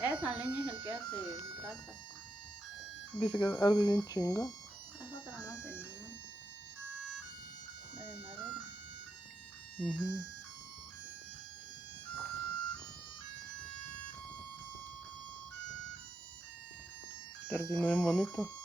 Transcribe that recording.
Esa leña es el que hace grasa. Dice que arde bien chingo. Es otra no tenía. La de madera. Ujú. Está ardiendo bien bonito.